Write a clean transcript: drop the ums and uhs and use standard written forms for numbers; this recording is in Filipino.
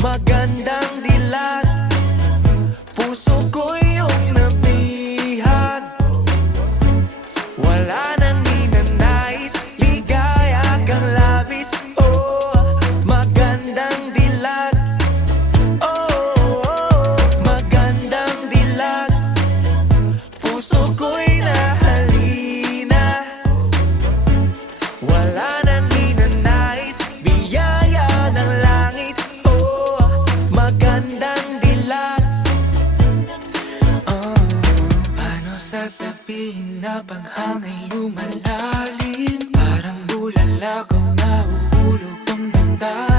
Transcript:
magandang dilag. Puso ko iyong nabihag. Wala nang ninanais, ligaya kang labis. Oh, magandang dilag. Oh, magandang dilag. Puso ko'y nahalina. Wala nang ninanais, biyaya ng langit. Oh, magandang dilag. Paano sasabihin na paghangay lumalalim? Parang bulalakaw na uhulog ang damdamin.